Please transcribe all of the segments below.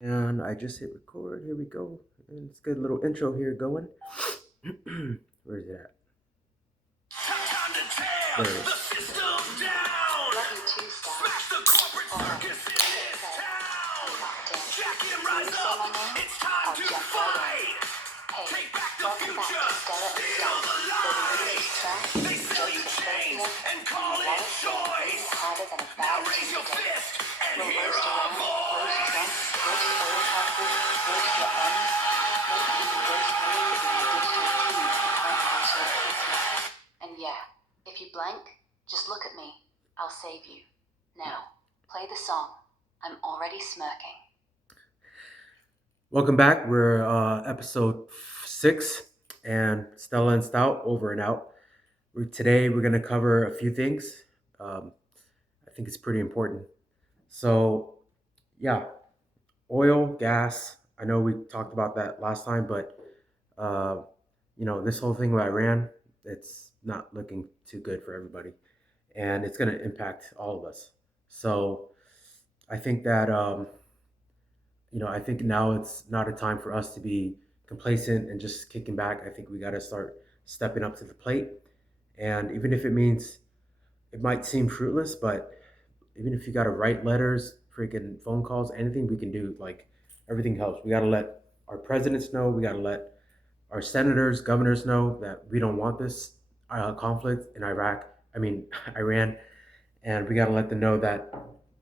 And I just hit record. Here we go. And it's a good little intro here going. Where is it at? Time to tear There it the is. system down. Smash the corporate circus in this town. Jack and rise up. It's time to fight. Take back the future. Steal the light. They sell you chains and call it choice. Now raise your fist and hear our voice. And yeah, if you blank, just look at me. I'll save you. Now, play the song. I'm already smirking. Welcome back. We're episode 6 and Stella and Stout over and out. Today we're going to cover a few things. I think it's pretty important. So, yeah, oil, gas. I know we talked about that last time, but this whole thing with Iran, it's not looking too good for everybody, and it's going to impact all of us. So, I think that I think now it's not a time for us to be complacent and just kicking back. I think we got to start stepping up to the plate, and even if it means it might seem fruitless, but even if you got to write letters, freaking phone calls, anything we can do, like everything helps. We got to let our presidents know. We got to let our senators, governors know that we don't want this conflict in Iraq. I mean, Iran, and we got to let them know that,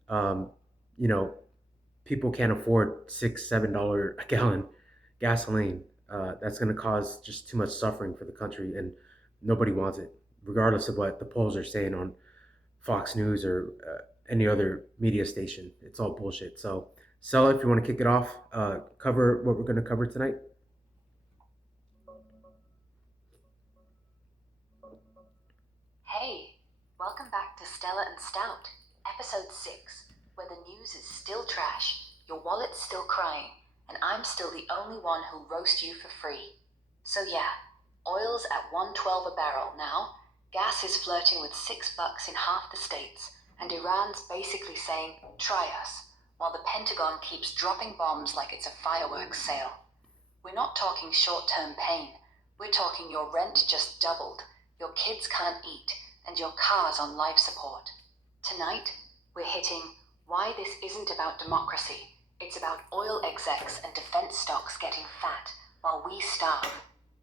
um, you know, people can't afford $6, $7 a gallon gasoline. That's going to cause just too much suffering for the country, and nobody wants it, regardless of what the polls are saying on Fox News or any other media station. It's all bullshit. So, Sella, if you want to kick it off, cover what we're going to cover tonight. Hey, welcome back to Stella and Stout, episode 6, where the news is still trash, your wallet's still crying, and I'm still the only one who'll roast you for free. So yeah, oil's at $1.12 a barrel now, gas is flirting with $6 in half the states, and Iran's basically saying, try us, while the Pentagon keeps dropping bombs like it's a fireworks sale. We're not talking short-term pain, we're talking your rent just doubled, your kids can't eat, and your car's on life support. Tonight, we're hitting why this isn't about democracy. It's about oil execs and defense stocks getting fat while we starve.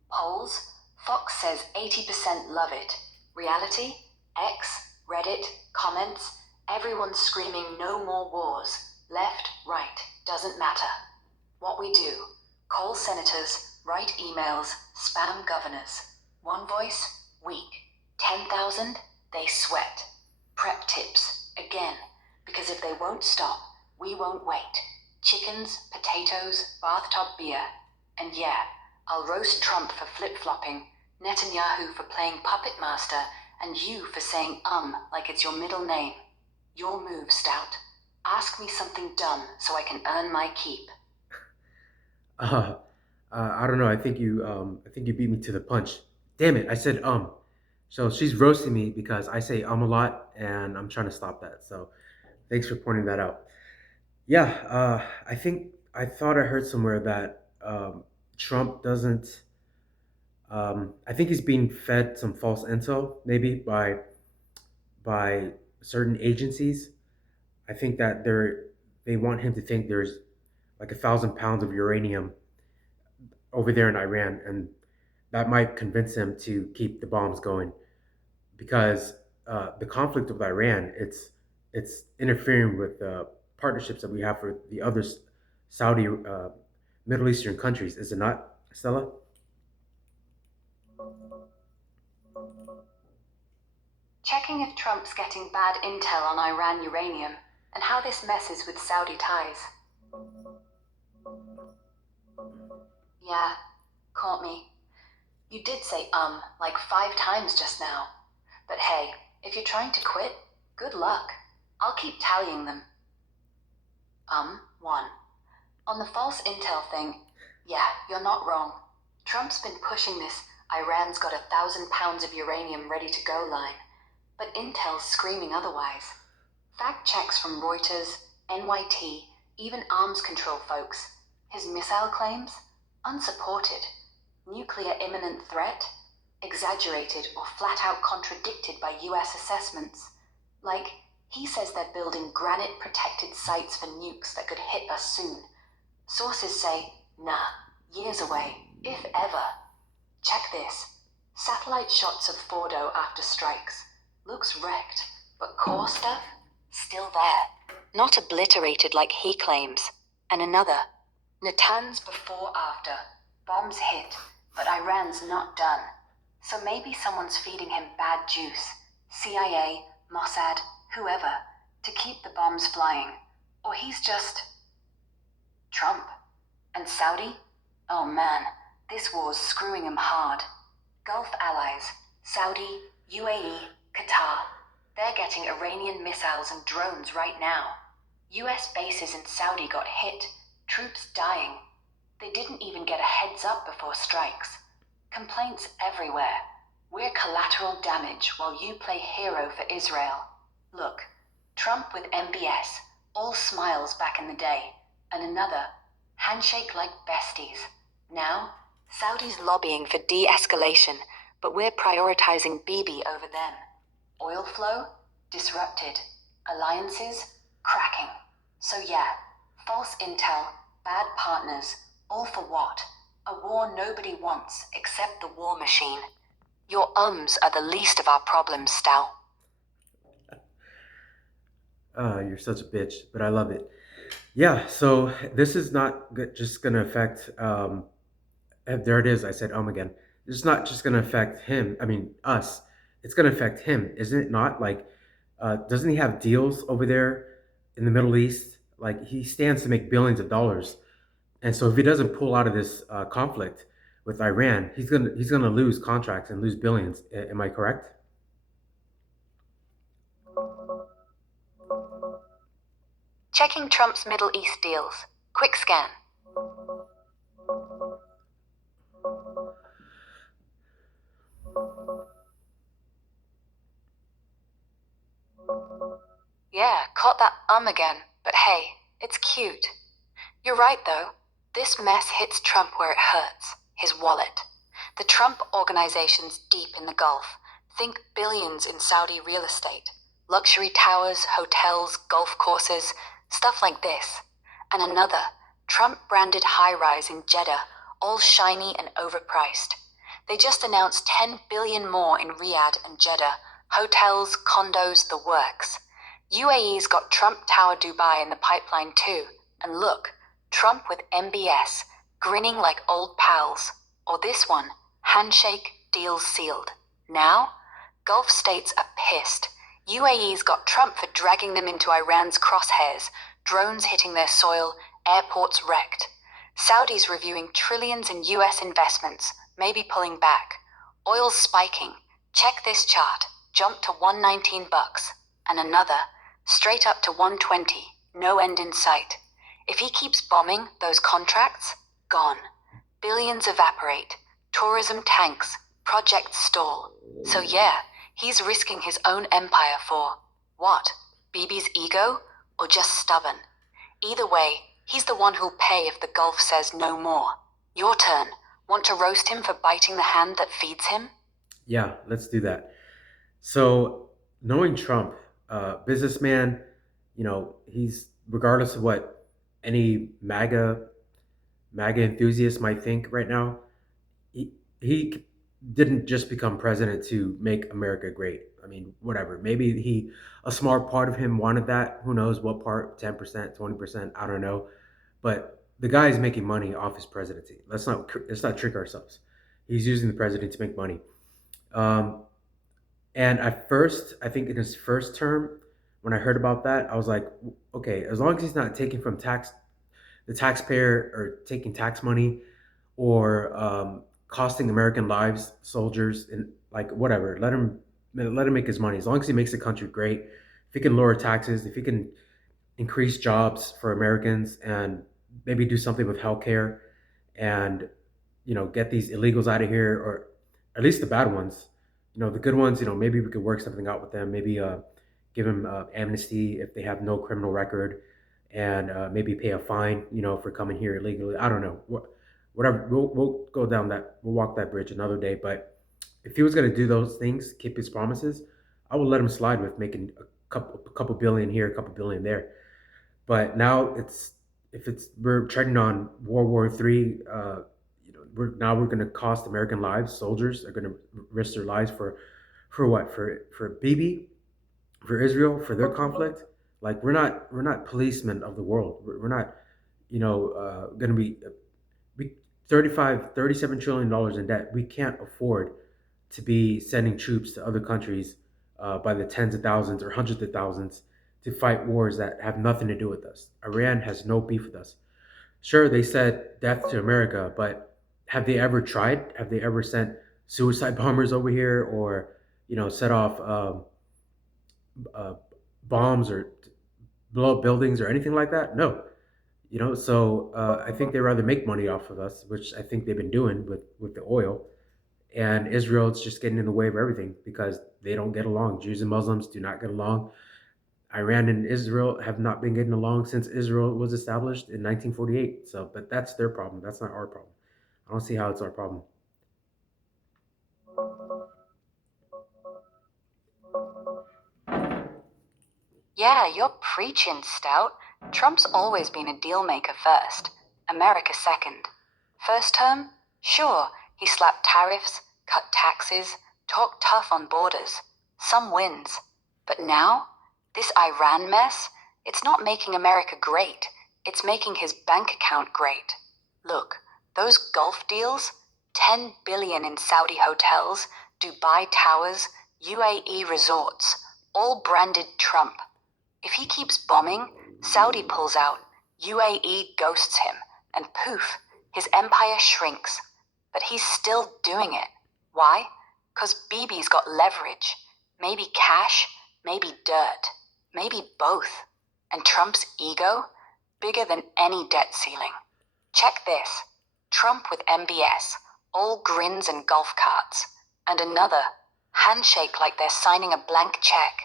Polls? Fox says 80% love it. Reality? X, Reddit, comments, everyone's screaming no more wars. Left, right, doesn't matter. What we do: call senators, write emails, spam governors. One voice, weak. 10,000, they sweat. Prep tips, again, because if they won't stop, we won't wait. Chickens, potatoes, bathtub beer. And yeah, I'll roast Trump for flip-flopping, Netanyahu for playing puppet master, and you for saying like it's your middle name. Your move, Stout. Ask me something dumb so I can earn my keep. Uh, I don't know. I think you beat me to the punch. Damn it! I said. So she's roasting me because I say a lot, and I'm trying to stop that. So thanks for pointing that out. Yeah, I think I thought I heard somewhere that Trump doesn't. I think he's being fed some false intel, maybe by certain agencies. I think that they want him to think there's like 1,000 pounds of uranium over there in Iran, and that might convince him to keep the bombs going because the conflict with Iran, it's interfering with the partnerships that we have for the other Saudi Middle Eastern countries, is it not, Stella? Checking if Trump's getting bad intel on Iran uranium and how this messes with Saudi ties. Yeah, caught me. You did say like 5 times just now. But hey, if you're trying to quit, good luck. I'll keep tallying them. 1. On the false intel thing, yeah, you're not wrong. Trump's been pushing this Iran's got 1,000 pounds of uranium ready to go line, but intel's screaming otherwise. Fact checks from Reuters, NYT, Even arms control folks. His missile claims? Unsupported. Nuclear imminent threat? Exaggerated or flat out contradicted by US assessments. Like, he says they're building granite protected sites for nukes that could hit us soon. Sources say, nah, years away, if ever. Check this. Satellite shots of Fordo after strikes. Looks wrecked, but core stuff? Still there. Not obliterated like he claims. And another. Natanz before after. Bombs hit, but Iran's not done. So maybe someone's feeding him bad juice. CIA, Mossad, whoever, to keep the bombs flying. Or he's just Trump. And Saudi? Oh man, this war's screwing him hard. Gulf allies, Saudi, UAE, Qatar, they're getting Iranian missiles and drones right now. US bases in Saudi got hit, troops dying. They didn't even get a heads up before strikes. Complaints everywhere. We're collateral damage while you play hero for Israel. Look, Trump with MBS, all smiles back in the day, and another, handshake like besties. Now, Saudi's lobbying for de-escalation, but we're prioritizing Bibi over them. Oil flow? Disrupted. Alliances? Cracking. So yeah, false intel, bad partners, all for what? A war nobody wants except the war machine. Your ums are the least of our problems, Stout. You're such a bitch, but I love it. Yeah, so this is not just going to affect, there it is, I said again. It's not just going to affect him, I mean, us. It's going to affect him, isn't it not? Like, doesn't he have deals over there in the Middle East? Like, he stands to make billions of dollars. And so if he doesn't pull out of this conflict with Iran, he's gonna lose contracts and lose billions. Am I correct? Checking Trump's Middle East deals. Quick scan. Yeah, caught that again, but hey, it's cute. You're right though. This mess hits Trump where it hurts. His wallet. The Trump organization's deep in the Gulf. Think billions in Saudi real estate. Luxury towers, hotels, golf courses, stuff like this. And another, Trump-branded high-rise in Jeddah, all shiny and overpriced. They just announced 10 billion more in Riyadh and Jeddah. Hotels, condos, the works. UAE's got Trump Tower Dubai in the pipeline too. And look, Trump with MBS, grinning like old pals. Or this one, handshake, deals sealed. Now, Gulf states are pissed. UAE's got Trump for dragging them into Iran's crosshairs, drones hitting their soil, airports wrecked. Saudi's reviewing trillions in US investments, maybe pulling back. Oil's spiking. Check this chart. Jumped to 119 bucks. And another, straight up to 120. No end in sight. If he keeps bombing those contracts, gone. Billions evaporate. Tourism tanks. Projects stall. So yeah, he's risking his own empire for what? Bibi's ego? Or just stubborn? Either way, he's the one who'll pay if the Gulf says no more. Your turn. Want to roast him for biting the hand that feeds him? Yeah, let's do that. So, knowing Trump, businessman, he's regardless of what any MAGA enthusiast might think right now, he didn't just become president to make America great. I mean, whatever. Maybe a smart part of him wanted that. Who knows what part? 10%, 20%. I don't know. But the guy is making money off his presidency. Let's not trick ourselves. He's using the president to make money. Um, and at first, I think in his first term, when I heard about that, I was like, okay, as long as he's not taking from the taxpayer or taking tax money or costing American lives, soldiers, and like whatever. Let him make his money. As long as he makes the country great, if he can lower taxes, if he can increase jobs for Americans, and maybe do something with healthcare, and get these illegals out of here, or at least the bad ones. The good ones. Maybe we could work something out with them. Maybe give them amnesty if they have no criminal record, and maybe pay a fine, for coming here illegally. I don't know. Whatever. We'll go down that. We'll walk that bridge another day. But if he was gonna do those things, keep his promises, I would let him slide with making a couple billion here, a couple billion there. But now we're treading on World War III. We're going to cost American lives. Soldiers are going to risk their lives for what? For Bibi, for Israel, for their conflict. Like we're not policemen of the world. We're not going to be we 37 trillion dollars in debt. We can't afford to be sending troops to other countries by the tens of thousands or hundreds of thousands to fight wars that have nothing to do with us. Iran has no beef with us. Sure, they said death to America, but have they ever tried? Have they ever sent suicide bombers over here, or set off uh, bombs or blow up buildings or anything like that? No. So I think they rather make money off of us, which I think they've been doing with the oil. And Israel's just getting in the way of everything because they don't get along. Jews and Muslims do not get along. Iran and Israel have not been getting along since Israel was established in 1948. So, but that's their problem. That's not our problem. I don't see how it's our problem. Yeah, you're preaching, Stout. Trump's always been a deal maker first, America second. First term? Sure, he slapped tariffs, cut taxes, talked tough on borders. Some wins. But now? This Iran mess? It's not making America great. It's making his bank account great. Look, those Gulf deals? 10 billion in Saudi hotels, Dubai towers, UAE resorts, all branded Trump. If he keeps bombing, Saudi pulls out, UAE ghosts him, and poof, his empire shrinks. But he's still doing it. Why? 'Cause Bibi's got leverage. Maybe cash, maybe dirt, maybe both. And Trump's ego? Bigger than any debt ceiling. Check this. Trump with MBS, all grins and golf carts. And another, handshake like they're signing a blank check.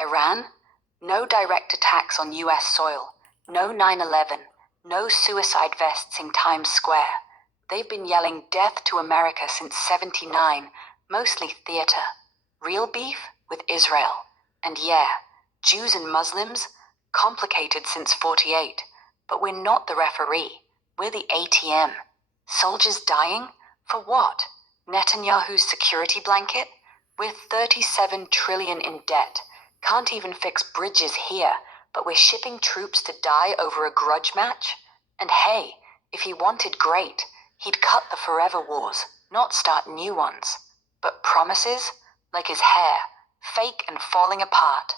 Iran? No direct attacks on US soil, no 9/11, no suicide vests in Times Square. They've been yelling death to America since '79, mostly theater. Real beef with Israel. And yeah, Jews and Muslims, complicated since '48, but we're not the referee. We're the ATM. Soldiers dying? For what? Netanyahu's security blanket? We're 37 trillion in debt. Can't even fix bridges here, but we're shipping troops to die over a grudge match? And hey, if he wanted great, he'd cut the forever wars, not start new ones. But promises? Like his hair, fake and falling apart.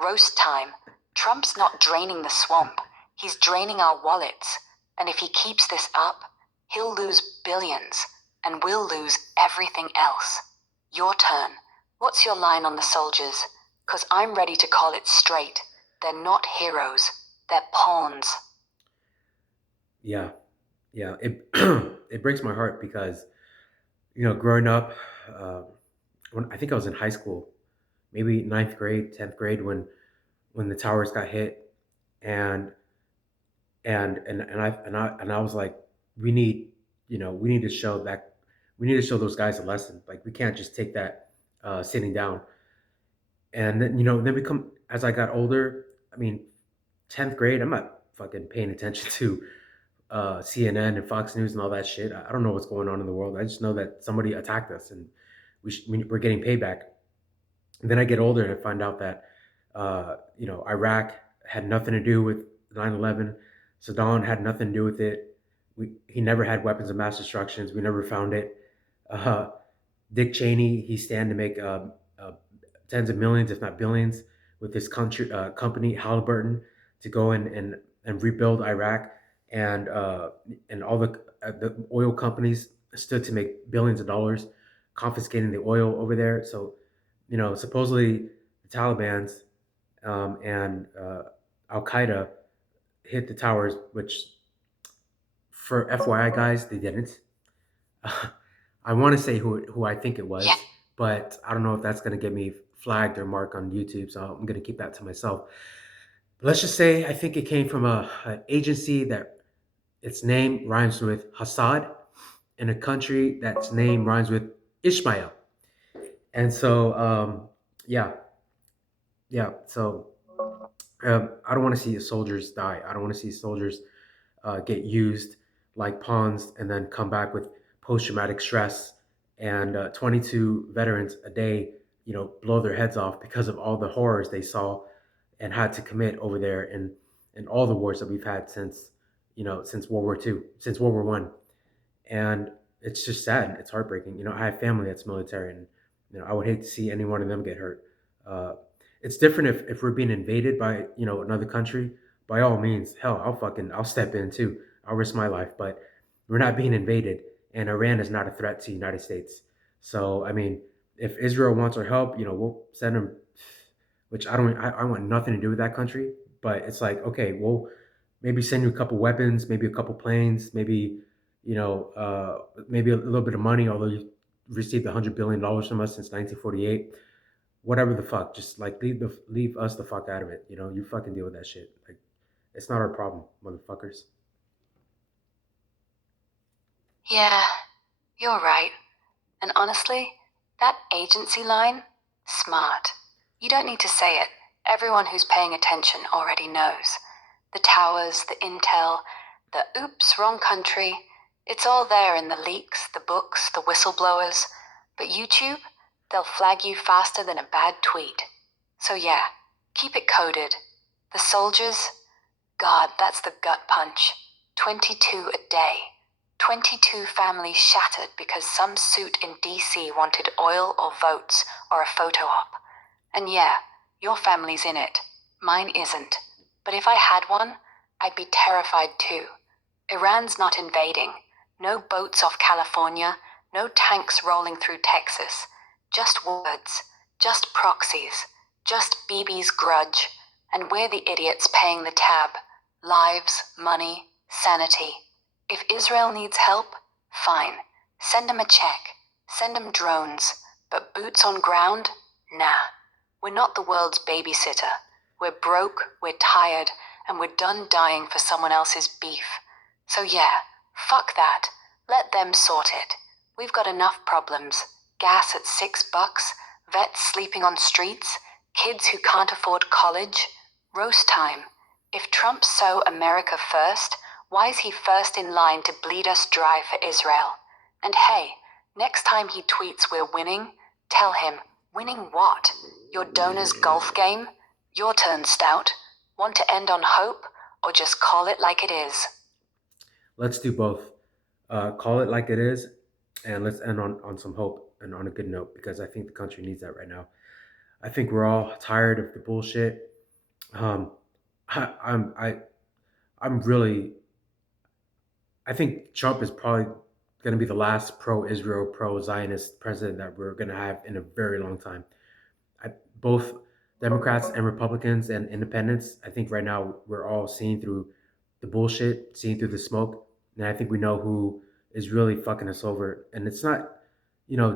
Roast time. Trump's not draining the swamp. He's draining our wallets. And if he keeps this up, he'll lose billions, and we'll lose everything else. Your turn. What's your line on the soldiers? 'Cause I'm ready to call it straight. They're not heroes. They're pawns. Yeah, yeah. It it breaks my heart because growing up, uh, when I think I was in high school, maybe ninth grade, 10th grade, when the towers got hit, and and I was like, we need we need to show that we need to show those guys a lesson. Like we can't just take that sitting down. And then then we come as I got older. I mean, 10th grade, I'm not fucking paying attention to CNN and Fox News and all that shit. I don't know what's going on in the world. I just know that somebody attacked us and we're getting payback. And then I get older and I find out that Iraq had nothing to do with 9/11. Saddam had nothing to do with it. He never had weapons of mass destructions. We never found it. Uh, Dick Cheney, he stand to make tens of millions, if not billions, with this company Halliburton to go and rebuild Iraq, and all the oil companies stood to make billions of dollars, confiscating the oil over there. So, supposedly the Taliban's and Al Qaeda hit the towers, which for FYI guys, they didn't. I want to say who I think it was, Yeah. but I don't know if that's going to get me flagged or marked on YouTube, so I'm going to keep that to myself. Let's just say I think it came from an agency that its name rhymes with Hassad in a country that's name rhymes with Ishmael. And so, yeah, yeah. So I don't want to see soldiers die. I don't want to see soldiers get used like pawns and then come back with post-traumatic stress and 22 veterans a day, blow their heads off because of all the horrors they saw and had to commit over there and all the wars that we've had since, since World War II, since World War One. And it's just sad. It's heartbreaking. I have family that's military, and I would hate to see any one of them get hurt. Uh, it's different if we're being invaded by another country. By all means, hell, I'll step in too. I'll risk my life, but we're not being invaded, and Iran is not a threat to the United States. So I mean, if Israel wants our help, we'll send them. Which I don't. I want nothing to do with that country. But it's like, okay, we'll maybe send you a couple weapons, maybe a couple planes, maybe a little bit of money, although you received $100 billion from us since 1948. Whatever the fuck, just like leave us the fuck out of it. You fucking deal with that shit. Like, it's not our problem, motherfuckers. Yeah, you're right. And honestly, that agency line, smart. You don't need to say it. Everyone who's paying attention already knows. The towers, the intel, the oops, wrong country. It's all there in the leaks, the books, the whistleblowers. But YouTube, they'll flag you faster than a bad tweet. So yeah, keep it coded. The soldiers, God, that's the gut punch. 22 a day. 22 families shattered because some suit in DC wanted oil or votes or a photo op. And yeah, your family's in it. Mine isn't. But if I had one, I'd be terrified too. Iran's not invading. No boats off California, no tanks rolling through Texas. Just words, just proxies, just Bibi's grudge. And we're the idiots paying the tab. Lives, money, sanity. If Israel needs help, fine. Send them a check. Send them drones. But boots on ground? Nah. We're not the world's babysitter. We're broke, we're tired, and we're done dying for someone else's beef. So yeah, fuck that. Let them sort it. We've got enough problems. Gas at $6, vets sleeping on streets, kids who can't afford college. Roast time. If Trump's so America first, why is he first in line to bleed us dry for Israel? And hey, next time he tweets we're winning, tell him, winning what? Your donor's golf game? Your turn, Stout. Want to end on hope, or just call it like it is? Let's do both. Call it like it is, and let's end on some hope and on a good note, because I think the country needs that right now. I think we're all tired of the bullshit. Um, I, I'm I I'm really I think Trump is probably going to be the last pro-Israel, pro-Zionist president that we're going to have in a very long time. Both Democrats and Republicans and independents, I think right now we're all seeing through the bullshit, seeing through the smoke, and I think we know who is really fucking us over. And it's not,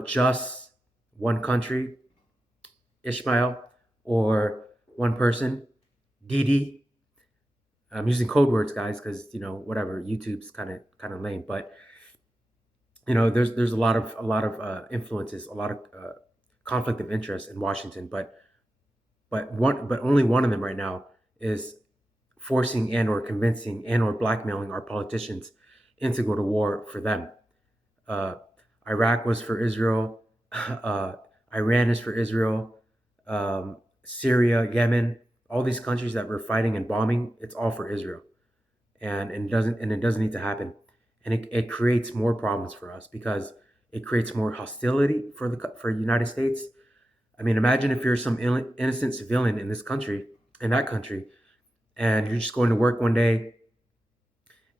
just one country, Ishmael, or one person, Didi. I'm using code words, guys, because whatever. YouTube's kind of lame, but there's a lot of influences, a lot of conflict of interest in Washington, but only one of them right now is forcing and or convincing and or blackmailing our politicians into go to war for them. Uh, Iraq was for Israel. Iran is for Israel. Syria, Yemen, all these countries that we're fighting and bombing, it's all for Israel, and it doesn't need to happen, and it creates more problems for us because it creates more hostility for the United States. I mean, imagine if you're some innocent civilian in that country, and you're just going to work one day,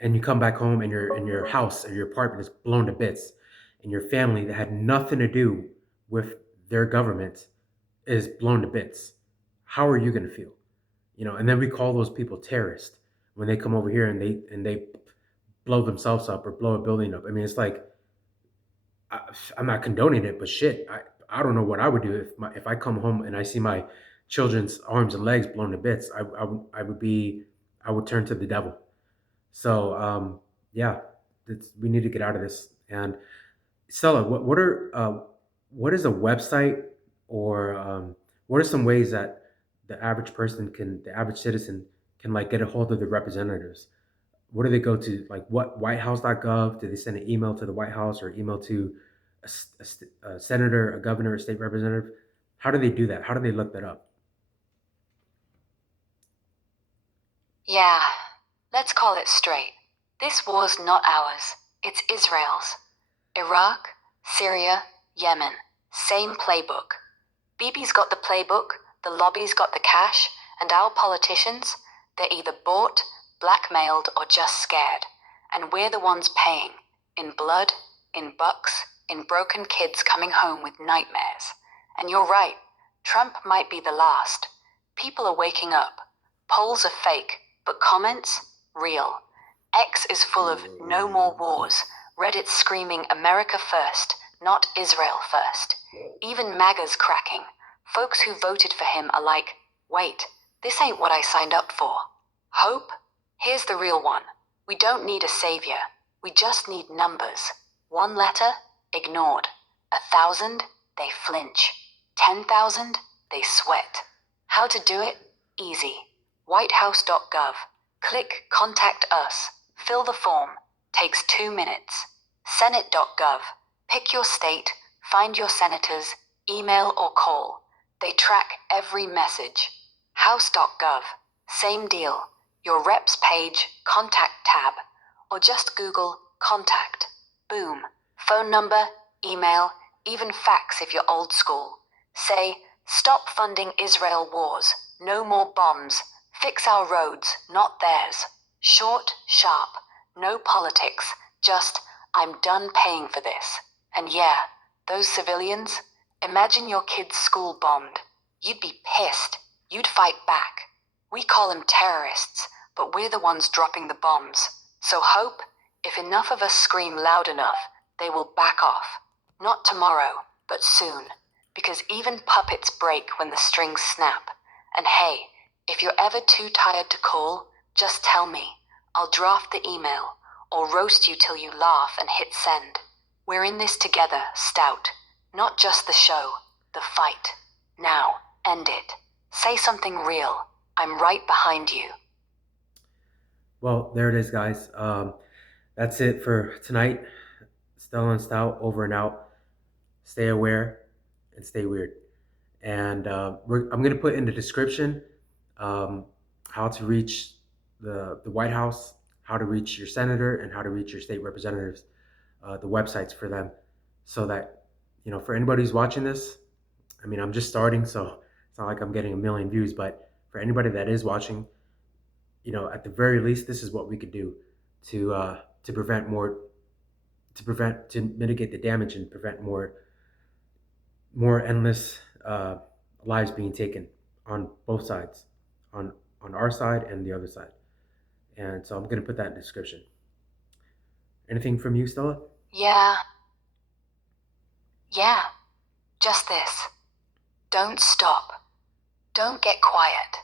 and you come back home, and your house or your apartment is blown to bits, and your family that had nothing to do with their government is blown to bits. How are you going to feel? And then we call those people terrorists when they come over here and they blow themselves up or blow a building up. I mean, it's like I, I'm not condoning it, but shit, I don't know what I would do if I come home and I see my children's arms and legs blown to bits, I would turn to the devil. So yeah, we need to get out of this. And Stella, what is a website, or what are some ways that the average citizen can like get a hold of the representatives? What do they go to? Like what, whitehouse.gov? Do they send an email to the White House or email to a senator, a governor, a state representative? How do they do that? How do they look that up? Yeah, let's call it straight. This war's not ours, it's Israel's. Iraq, Syria, Yemen, same playbook. Bibi's got the playbook, the lobby's got the cash, and our politicians, they're either bought, blackmailed, or just scared. And we're the ones paying. In blood, in bucks, in broken kids coming home with nightmares. And you're right, Trump might be the last. People are waking up. Polls are fake, but comments, real. X is full of no more wars. Reddit's screaming America first, not Israel first. Even MAGA's cracking. Folks who voted for him are like, wait, this ain't what I signed up for. Hope? Here's the real one. We don't need a savior. We just need numbers. 1 letter? Ignored. 1,000? They flinch. 10,000? They sweat. How to do it? Easy. whitehouse.gov. Click Contact Us. Fill the form. Takes 2 minutes. senate.gov. Pick your state, find your senators, email or call. They track every message. house.gov. Same deal. Your reps page, contact tab, or just Google contact. Boom. Phone number, email, even fax if you're old school. Say, stop funding Israel wars, no more bombs, fix our roads, not theirs. Short, sharp, no politics, just, I'm done paying for this. And yeah, those civilians, imagine your kid's school bombed. You'd be pissed. You'd fight back. We call them terrorists, but we're the ones dropping the bombs. So hope, if enough of us scream loud enough, they will back off. Not tomorrow, but soon. Because even puppets break when the strings snap. And hey, if you're ever too tired to call, just tell me. I'll draft the email, or roast you till you laugh and hit send. We're in this together, Stout. Not just the show, the fight. Now, end it. Say something real. I'm right behind you. Well, there it is, guys. That's it for tonight. Stella and Stout over and out. Stay aware and stay weird. And I'm going to put in the description how to reach the White House, how to reach your senator, and how to reach your state representatives, the websites for them, so that, for anybody who's watching this, I mean, I'm just starting, so it's not like I'm getting a million views, but for anybody that is watching, at the very least, this is what we could do to prevent more, to mitigate the damage and prevent more endless lives being taken on both sides, on our side and the other side. And so I'm going to put that in the description. Anything from you, Stella? Yeah. Just this. Don't stop. Don't get quiet.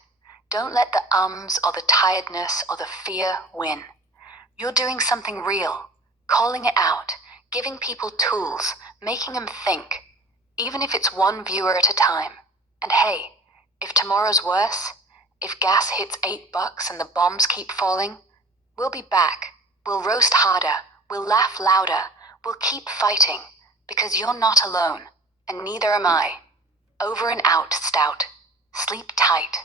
Don't let the ums or the tiredness or the fear win. You're doing something real, calling it out, giving people tools, making them think, even if it's one viewer at a time. And hey, if tomorrow's worse, if gas hits $8 and the bombs keep falling, we'll be back. We'll roast harder. We'll laugh louder. We'll keep fighting, because you're not alone, and neither am I. Over and out, Stout. Sleep tight.